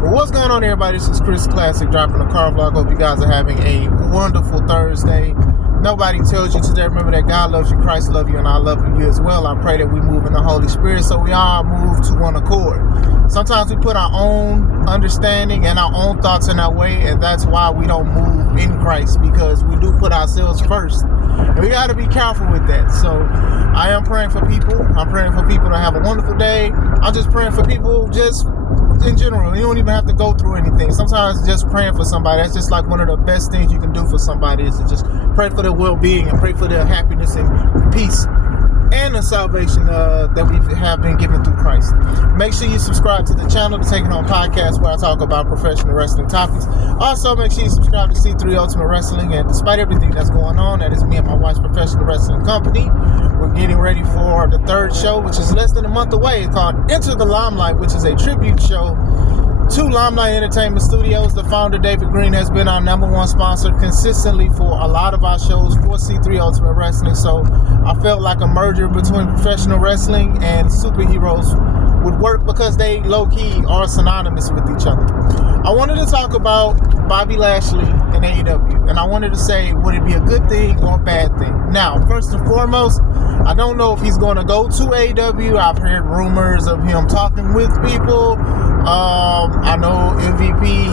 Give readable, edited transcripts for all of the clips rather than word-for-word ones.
But what's going on, everybody? This is Chris Classic dropping a car vlog. Hope you guys are having a wonderful Thursday. Nobody tells you today. Remember that God loves you, Christ loves you, and I love you as well. I pray that we move in the Holy Spirit so we all move to one accord. Sometimes we put our own understanding and our own thoughts in our way, and that's why we don't move in Christ, because we do put ourselves first. And we got to be careful with that. So I am praying for people. I'm praying for people to have a wonderful day. I'm just praying for people just in general. You don't even have to go through anything. Sometimes just praying for somebody, that's just like one of the best things you can do for somebody, is to just pray for their well-being and pray for their happiness and peace and the salvation that we have been given through Christ. Make sure you subscribe to the channel, the Taking On Podcast, where I talk about professional wrestling topics. Also, make sure you subscribe to C3 Ultimate Wrestling. And despite everything that's going on, that is me and my wife's professional wrestling company. We're getting ready for the third show, which is less than a month away, called Enter the Limelight, which is a tribute show to Limelight Entertainment Studios. The founder, David Green, has been our #1 sponsor consistently for a lot of our shows for C3 Ultimate Wrestling. So I felt like a merger between professional wrestling and superheroes would work, because they low-key are synonymous with each other. I wanted to talk about Bobby Lashley and AEW, and I wanted to say, would it be a good thing or a bad thing? Now, first and foremost, I don't know if he's going to go to AEW. I've heard rumors of him talking with people. I know MVP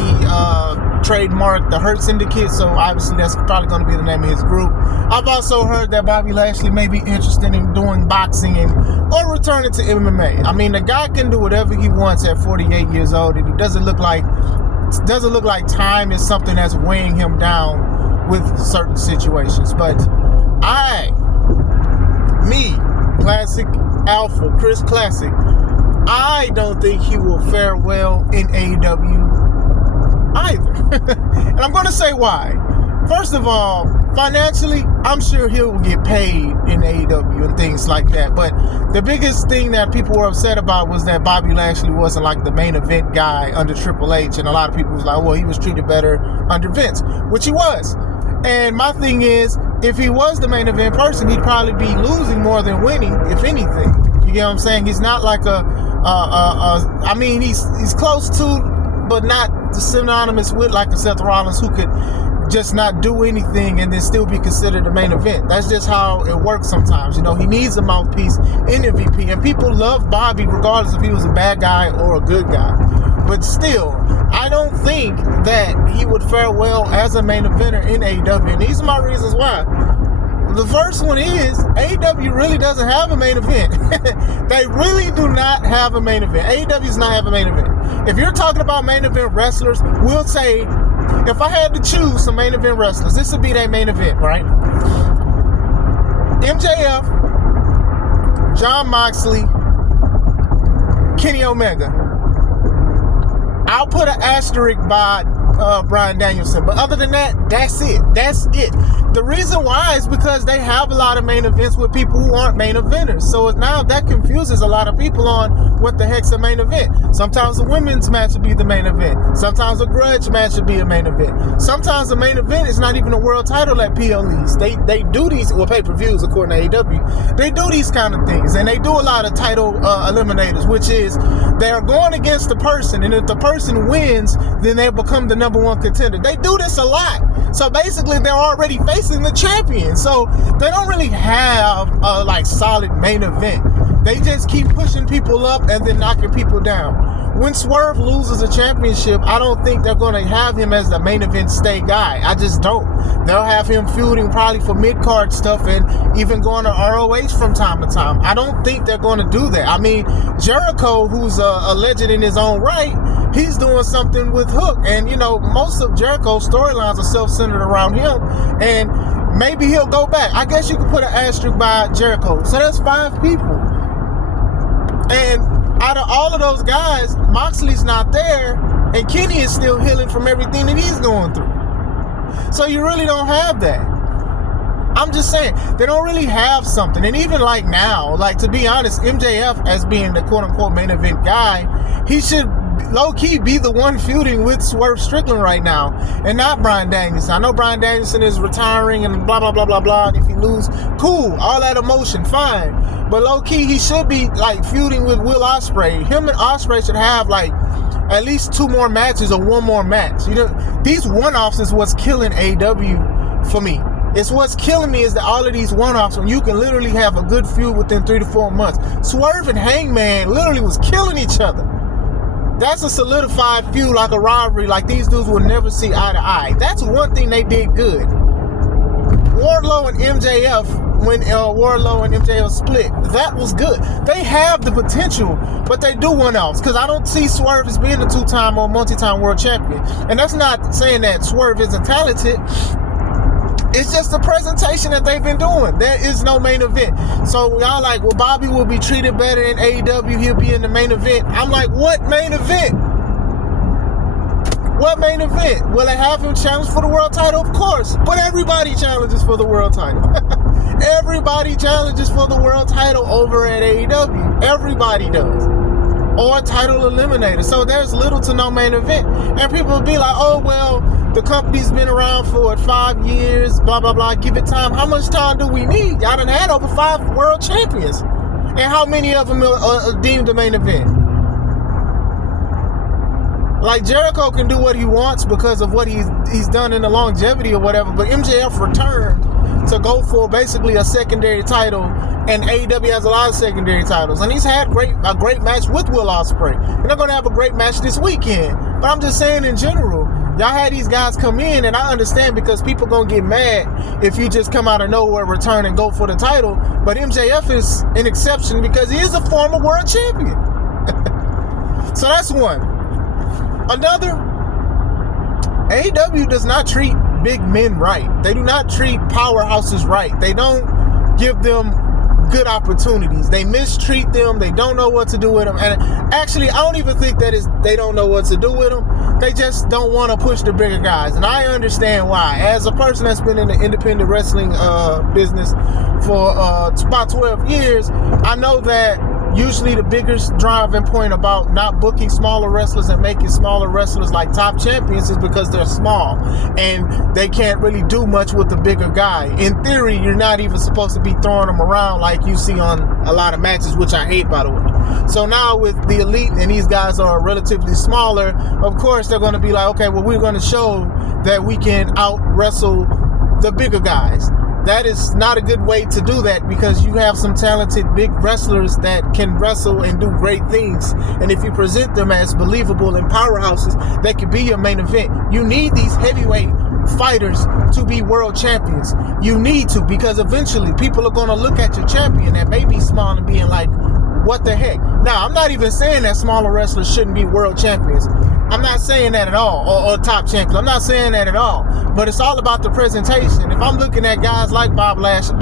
trademarked the Hurt Syndicate, so obviously that's probably going to be the name of his group. I've also heard that Bobby Lashley may be interested in doing boxing or returning to MMA. I mean, the guy can do whatever he wants at 48 years old, and it doesn't look like time is something that's weighing him down with certain situations. But Classic Alpha, Chris Classic, I don't think he will fare well in AEW either. And I'm going to say why. First of all, financially, I'm sure he'll get paid in AEW and things like that. But the biggest thing that people were upset about was that Bobby Lashley wasn't like the main event guy under Triple H. And a lot of people was like, well, he was treated better under Vince, which he was. And my thing is, if he was the main event person, he'd probably be losing more than winning, if anything. You get what I'm saying? He's not like I mean, he's close to, but not synonymous with, like a Seth Rollins, who could just not do anything and then still be considered the main event. That's just how it works sometimes. You know, he needs a mouthpiece in MVP, and people love Bobby regardless if he was a bad guy or a good guy. But still, I don't think that he would fare well as a main eventer in AEW, and these are my reasons why. The first one is, AEW really doesn't have a main event. They really do not have a main event. AEW does not have a main event. If you're talking about main event wrestlers, we'll say, if I had to choose some main event wrestlers, this would be their main event, right? MJF, Jon Moxley, Kenny Omega. I'll put an asterisk by Bryan Danielson, but other than that, that's it. The reason why is because they have a lot of main events with people who aren't main eventers. So now that confuses a lot of people on what the heck's a main event. Sometimes the women's match would be the main event. Sometimes a grudge match would be a main event. Sometimes the main event is not even a world title at PLEs. They do these, well, pay-per-views according to AEW. They do these kind of things, and they do a lot of title eliminators, which is they're going against the person, and if the person wins, then they become the #1 contender. They do this a lot. So basically, they're already facing the champion. So they don't really have a like solid main event. They just keep pushing people up and then knocking people down. When Swerve loses a championship, I don't think they're going to have him as the main event stay guy. I just don't. They'll have him feuding probably for mid-card stuff and even going to ROH from time to time. I don't think they're going to do that. I mean, Jericho, who's a legend in his own right, he's doing something with Hook. And, you know, most of Jericho's storylines are self-centered around him. And maybe he'll go back. I guess you could put an asterisk by Jericho. So that's 5 people. And out of all of those guys, Moxley's not there, and Kenny is still healing from everything that he's going through. So you really don't have that. I'm just saying, they don't really have something. And even like now, like, to be honest, MJF as being the quote-unquote main event guy, he should low-key be the one feuding with Swerve Strickland right now, and not Bryan Danielson. I know Bryan Danielson is retiring and blah, blah, blah, blah, blah, and if he lose, cool, all that emotion, fine. But low-key, he should be, like, feuding with Will Ospreay. Him and Ospreay should have, like, at least 2 more matches or 1 more match. You know, these one-offs is what's killing AEW for me. It's what's killing me is that all of these one-offs, when you can literally have a good feud within 3 to 4 months. Swerve and Hangman literally was killing each other. That's a solidified feud, like a rivalry, like these dudes will never see eye to eye. That's one thing they did good. Wardlow and MJF, when Wardlow and MJF split, that was good. They have the potential, but they do one-offs, because I don't see Swerve as being a 2-time or multi-time world champion. And that's not saying that Swerve isn't talented. It's just the presentation that they've been doing. There is no main event. So y'all like, well, Bobby will be treated better in AEW. He'll be in the main event. I'm like, what main event? What main event? Will they have him challenge for the world title? Of course. But everybody challenges for the world title. Everybody challenges for the world title over at AEW. Everybody does. Or title eliminator. So there's little to no main event. And people will be like, oh, well, the company's been around for 5 years, blah, blah, blah. Give it time. How much time do we need? Y'all done had over 5 world champions. And how many of them are deemed the main event? Like, Jericho can do what he wants because of what he's done in the longevity or whatever, but MJF returned to go for basically a secondary title, and AEW has a lot of secondary titles, and he's had a great match with Will Ospreay, and they're going to have a great match this weekend. But I'm just saying in general, y'all had these guys come in, and I understand because people going to get mad if you just come out of nowhere, return, and go for the title, but MJF is an exception because he is a former world champion. So that's one. Another, AEW does not treat big men right. They do not treat powerhouses right. They don't give them good opportunities. They mistreat them. They don't know what to do with them. And actually, I don't even think that they don't know what to do with them. They just don't want to push the bigger guys. And I understand why. As a person that's been in the independent wrestling business for about 12 years, I know that usually the biggest driving point about not booking smaller wrestlers and making smaller wrestlers like top champions is because they're small and they can't really do much with the bigger guy. In theory, you're not even supposed to be throwing them around like you see on a lot of matches, which I hate, by the way. So now with the elite and these guys are relatively smaller, of course they're going to be like, okay, well, we're going to show that we can out wrestle the bigger guys. That is not a good way to do that because you have some talented big wrestlers that can wrestle and do great things. And if you present them as believable and powerhouses, that could be your main event. You need these heavyweight fighters to be world champions. You need to, because eventually people are going to look at your champion that may be small and being like, what the heck? Now, I'm not even saying that smaller wrestlers shouldn't be world champions. I'm not saying that at all, or top champions. I'm not saying that at all. But it's all about the presentation. If I'm looking at guys like Bobby Lashley,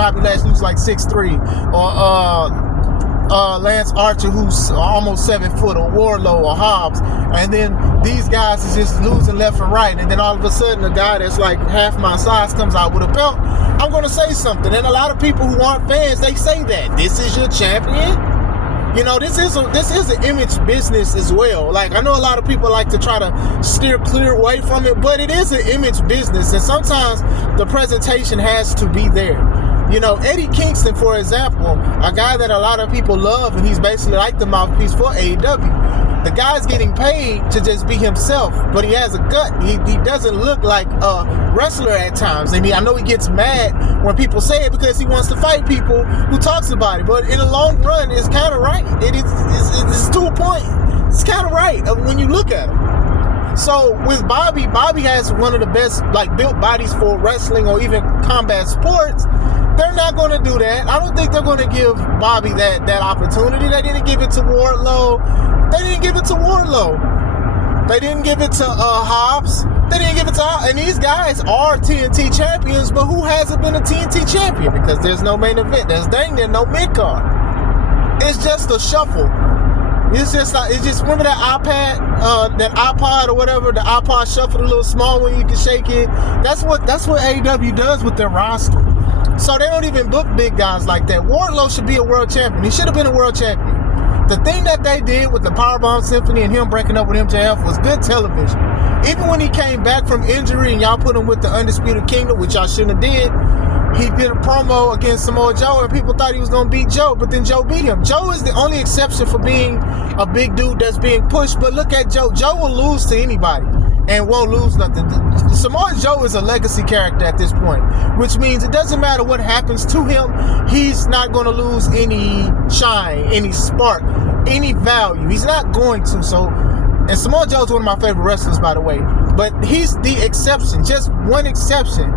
who's like 6'3", or Lance Archer, who's almost 7 foot, or Wardlow, or Hobbs, and then these guys is just losing left and right, and then all of a sudden a guy that's like half my size comes out with a belt, I'm going to say something. And a lot of people who aren't fans, they say that. This is your champion? You know, this is an image business as well. Like, I know a lot of people like to try to steer clear away from it, but it is an image business, and sometimes the presentation has to be there. You know, Eddie Kingston, for example, a guy that a lot of people love, and he's basically like the mouthpiece for AEW. The guy's getting paid to just be himself, but he has a gut. He doesn't look like a wrestler at times, and I know he gets mad when people say it because he wants to fight people who talks about it. But in the long run, it's kind of right. It's to a point. It's kind of right when you look at him. So with Bobby has one of the best like built bodies for wrestling or even combat sports. They're not going to do that. I don't think they're going to give Bobby that opportunity. They didn't give it to Wardlow. They didn't give it to Hobbs. They didn't give it to Hobbs. And these guys are TNT champions, but who hasn't been a TNT champion? Because there's no main event. There's dang near no mid-card. It's just a shuffle. It's just remember that iPod or whatever, the iPod shuffle, the little small one you can shake it. That's what AEW does with their roster. So they don't even book big guys like that. Wardlow should be a world champion. He should have been a world champion. The thing that they did with the Powerbomb Symphony and him breaking up with MJF was good television. Even when he came back from injury and y'all put him with the Undisputed Kingdom, which y'all shouldn't have did, he did a promo against Samoa Joe, and people thought he was going to beat Joe, but then Joe beat him. Joe is the only exception for being a big dude that's being pushed, but look at Joe. Joe will lose to anybody and won't lose nothing. Samoa Joe is a legacy character at this point, which means it doesn't matter what happens to him, he's not going to lose any shine, any spark, any value. He's not going to. So, and Samoa Joe's one of my favorite wrestlers, by the way, but he's the exception, just one exception.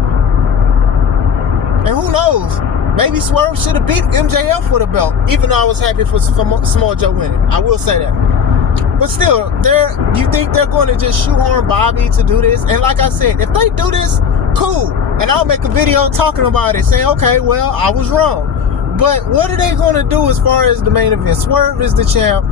And who knows? Maybe Swerve should have beat MJF for the belt, even though I was happy for Samoa Joe winning. I will say that. But still, you think they're going to just shoehorn Bobby to do this? And like I said, if they do this, cool. And I'll make a video talking about it, saying, okay, well, I was wrong. But what are they going to do as far as the main event? Swerve is the champ.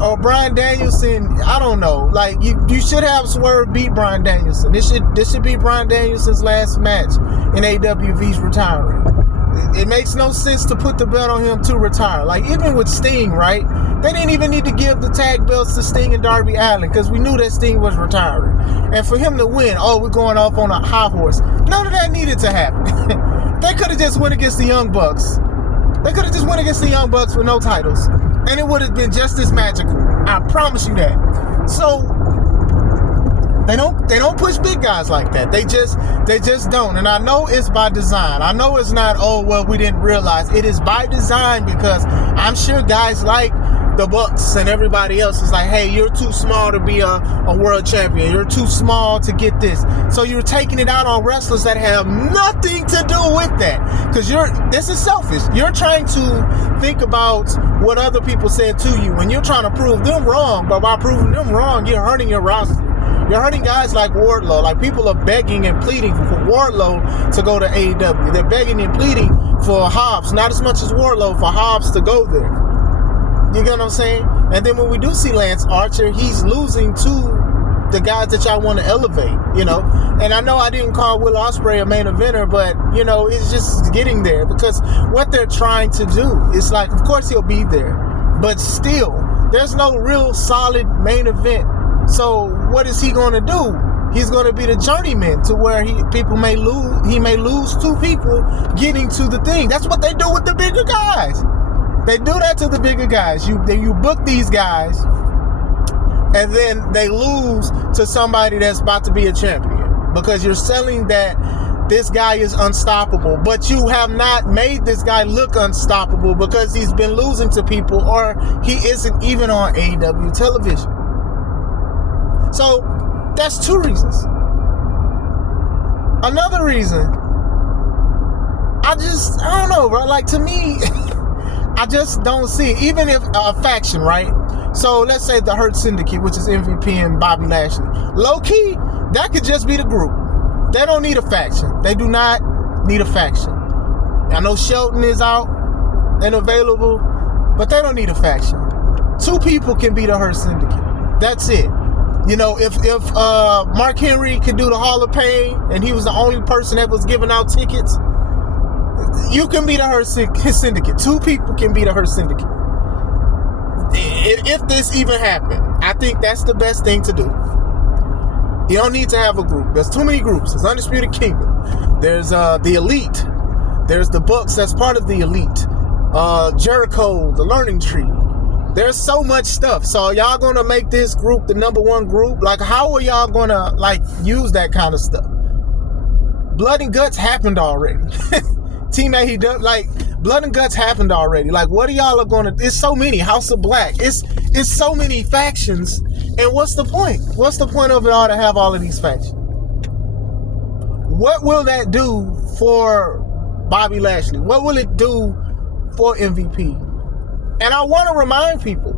Or Bryan Danielson, I don't know. Like, you should have Swerve beat Bryan Danielson. This should be Bryan Danielson's last match in AEW's retiring. It makes no sense to put the belt on him to retire. Like, even with Sting, right? They didn't even need to give the tag belts to Sting and Darby Allin because we knew that Sting was retiring. And for him to win, we're going off on a high horse. None of that needed to happen. They could have just went against the Young Bucks. They could have just went against the Young Bucks with no titles. And it would have been just as magical. I promise you that. So they don't push big guys like that. They just don't. And I know it's by design. I know it's not, we didn't realize. It is by design because I'm sure guys like the Bucks and everybody else is like, hey, you're too small to be a world champion. You're too small to get this. So you're taking it out on wrestlers that have nothing to do with that. Because this is selfish. You're trying to think about what other people said to you, and you're trying to prove them wrong. But by proving them wrong, you're hurting your roster. You're hurting guys like Wardlow. Like, people are begging and pleading for Wardlow to go to AEW. They're begging and pleading for Hobbs, not as much as Wardlow, for Hobbs to go there. You get what I'm saying? And then when we do see Lance Archer, he's losing to the guys that y'all want to elevate, you know? And I know I didn't call Will Ospreay a main eventer, but, you know, it's just getting there because what they're trying to do is like, of course he'll be there, but still, there's no real solid main event. So what is he going to do? He's going to be the journeyman to where he may lose two people getting to the thing. That's what they do with the bigger guys. They do that to the bigger guys. You book these guys, and then they lose to somebody that's about to be a champion because you're selling that this guy is unstoppable, but you have not made this guy look unstoppable because he's been losing to people or he isn't even on AEW television. So that's two reasons. Another reason, I don't know, bro. Like, to me, I just don't see it. Even if a faction, right? So let's say the Hurt Syndicate, which is MVP and Bobby Lashley. Low key, that could just be the group. They don't need a faction. They do not need a faction. I know Shelton is out and available, but they don't need a faction. Two people can be the Hurt Syndicate. That's it. You know, if Mark Henry could do the Hall of Pain and he was the only person that was giving out tickets, you can be the Hurt Syndicate. Two people can be the Hurt Syndicate. If this even happened, I think that's the best thing to do. You don't need to have a group. There's too many groups. There's Undisputed Kingdom. There's the Elite. There's the Bucks that's part of the Elite. Jericho, the Learning Tree. There's so much stuff. So y'all gonna make this group the number one group? Like, how are y'all gonna use that kind of stuff? Blood and Guts happened already. Team AEW, Blood and Guts happened already. Like, what are y'all gonna? It's so many. House of Black. It's so many factions. And what's the point? What's the point of it all to have all of these factions? What will that do for Bobby Lashley? What will it do for MVP? And I want to remind people,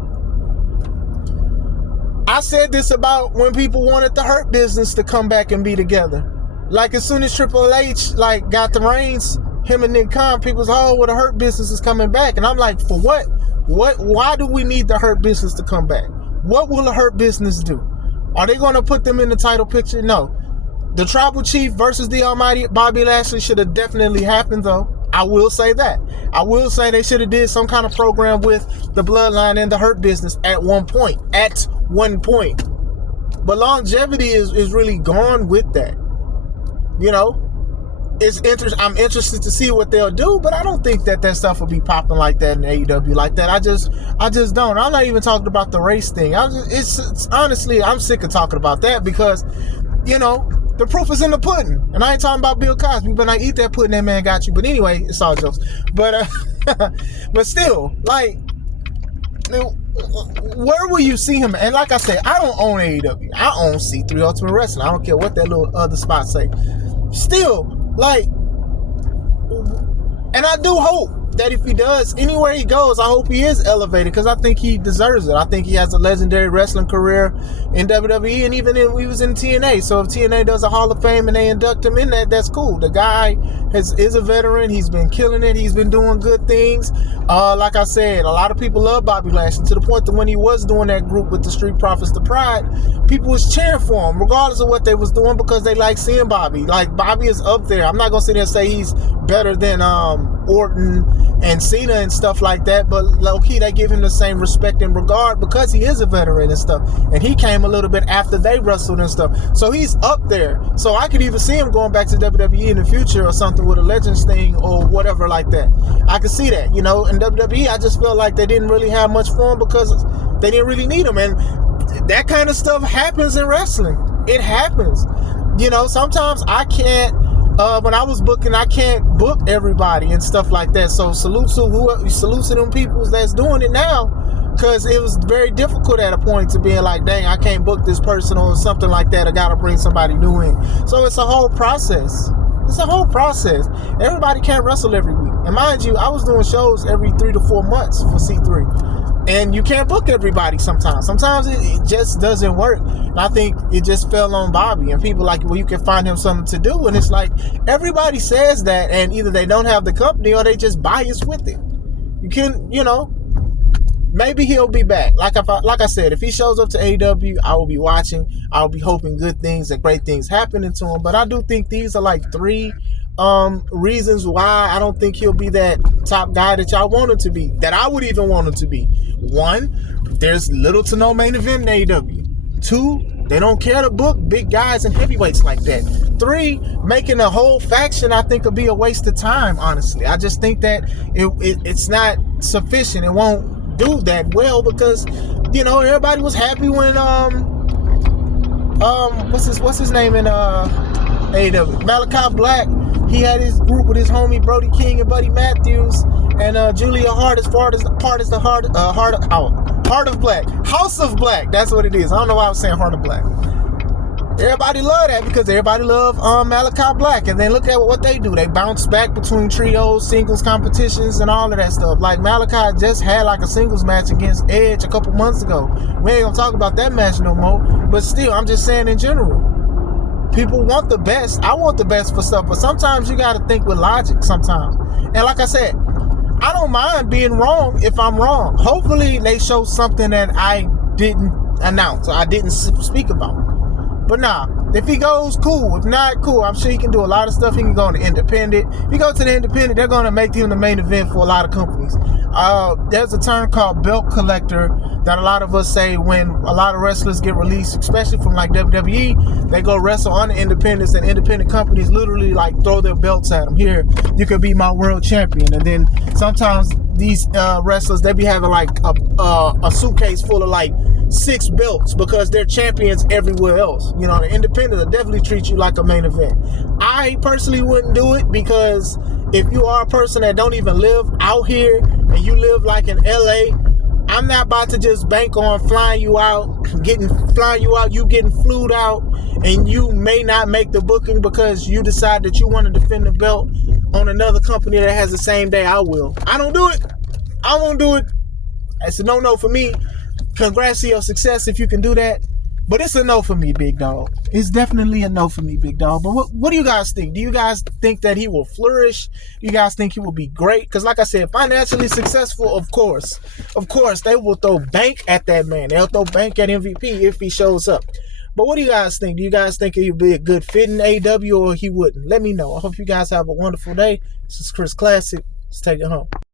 I said this about when people wanted the Hurt Business to come back and be together. Like, as soon as Triple H got the reins, him and Nick Khan, people was, the Hurt Business is coming back. And I'm like, for what? Why do we need the Hurt Business to come back? What will the Hurt Business do? Are they going to put them in the title picture? No. The Tribal Chief versus the Almighty Bobby Lashley should have definitely happened, though. I will say that. I will say they should have did some kind of program with the Bloodline and the Hurt Business at one point. But longevity is really gone with that. You know? I'm interested to see what they'll do, but I don't think that stuff will be popping like that in AEW like that. I just don't. I'm not even talking about the race thing. It's honestly, I'm sick of talking about that because, the proof is in the pudding. And I ain't talking about Bill Cosby, but I eat that pudding, that man got you. But anyway, it's all jokes. But but still, like, where will you see him? And like I said, I don't own AEW. I own C3 Ultimate Wrestling. I don't care what that little other spot say. Still, like, and I do hope that if he does, anywhere he goes, I hope he is elevated because I think he deserves it. I think he has a legendary wrestling career in WWE and even he was in TNA. So if TNA does a Hall of Fame and they induct him in that's cool. The guy is a veteran. He's been killing it. He's been doing good things. Like I said, a lot of people love Bobby Lashley to the point that when he was doing that group with the Street Profits to Pride, people was cheering for him regardless of what they was doing because they like seeing Bobby. Like, Bobby is up there. I'm not going to sit there and say he's better than Orton and Cena and stuff like that, but low-key they give him the same respect and regard because he is a veteran and stuff, and he came a little bit after they wrestled and stuff, so he's up there. So I could even see him going back to WWE in the future or something with a Legends thing or whatever like that. I could see that, in WWE. I just feel like they didn't really have much for him because they didn't really need him, and that kind of stuff happens in wrestling. It happens. Sometimes I can't when I was booking, I can't book everybody and stuff like that. So salute to them people that's doing it now, because it was very difficult at a point to being like, dang, I can't book this person or something like that. I gotta bring somebody new in. So it's a whole process. Everybody can't wrestle every week. And mind you, I was doing shows every 3 to 4 months for C3. And you can't book everybody sometimes. Sometimes it just doesn't work. And I think it just fell on Bobby. And people like, well, you can find him something to do. And it's like, everybody says that, and either they don't have the company or they just biased with it. You can, maybe he'll be back. Like I said, if he shows up to AEW, I will be watching. I will be hoping good things and great things happening to him. But I do think these are like 3 reasons why I don't think he'll be that top guy that y'all want him to be, that I would even want him to be. 1, there's little to no main event in AEW. 2, they don't care to book big guys and heavyweights like that. 3, making a whole faction I think would be a waste of time, honestly. I just think that it's not sufficient. It won't do that well because, everybody was happy when what's his name in AEW? Malachi Black. He had his group with his homie Brody King and Buddy Matthews and Julia Hart as far as the Heart of Black. House of Black. That's what it is. I don't know why I was saying Heart of Black. Everybody love that because everybody love Malachi Black. And then look at what they do. They bounce back between trios, singles competitions, and all of that stuff. Like Malachi just had like a singles match against Edge a couple months ago. We ain't gonna talk about that match no more. But still, I'm just saying in general. People want the best. I want the best for stuff, but sometimes you got to think with logic sometimes. And like I said, I don't mind being wrong if I'm wrong. Hopefully they show something that I didn't announce or I didn't speak about. But nah, if he goes, cool. If not, cool. I'm sure he can do a lot of stuff. He can go to independent. If he goes to the independent, they're going to make him the main event for a lot of companies. There's a term called belt collector that a lot of us say when a lot of wrestlers get released, especially from like WWE, they go wrestle on the independents, and independent companies literally like throw their belts at them. Here, you could be my world champion. And then sometimes these wrestlers, they be having like a suitcase full of like 6 belts because they're champions everywhere else. The independents will definitely treat you like a main event. I personally wouldn't do it because if you are a person that don't even live out here and you live like in LA, I'm not about to just bank on flying you out, you getting flued out, and you may not make the booking because you decide that you want to defend the belt on another company that has the same day I will. I don't do it. I won't do it. It's a no-no for me. Congrats to your success if you can do that. But it's a no for me, big dog. It's definitely a no for me, big dog. But what do you guys think? Do you guys think that he will flourish? Do you guys think he will be great? Because like I said, financially successful, of course, they will throw bank at that man. They'll throw bank at MVP if he shows up. But what do you guys think? Do you guys think he'll be a good fit in AEW or he wouldn't? Let me know. I hope you guys have a wonderful day. This is Chris Classic. Let's take it home.